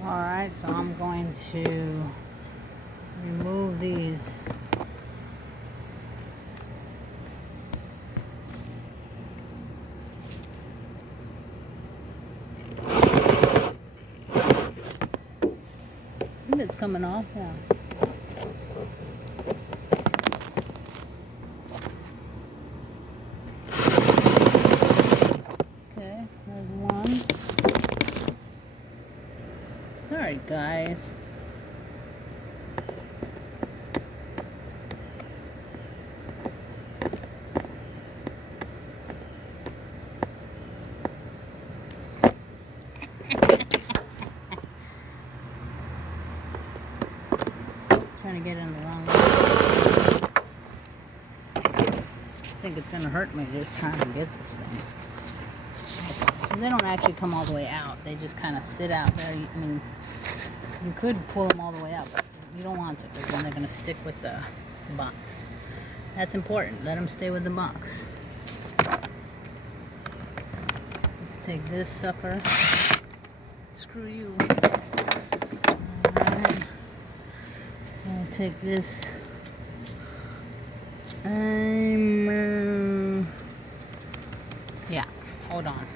Alright, so I'm going to remove these it's coming off, yeah. Okay, there's one. Sorry, guys. Trying to get in the wrong way. I think it's gonna hurt me just trying to get this thing. So they don't actually come all the way out. They just kind of sit out there. I mean, you could pull them all the way out, but you don't want to, because then they're gonna stick with the box. That's important. Let them stay with the box. Let's take this sucker. Screw you. Alright. I'll take this. Yeah, hold on.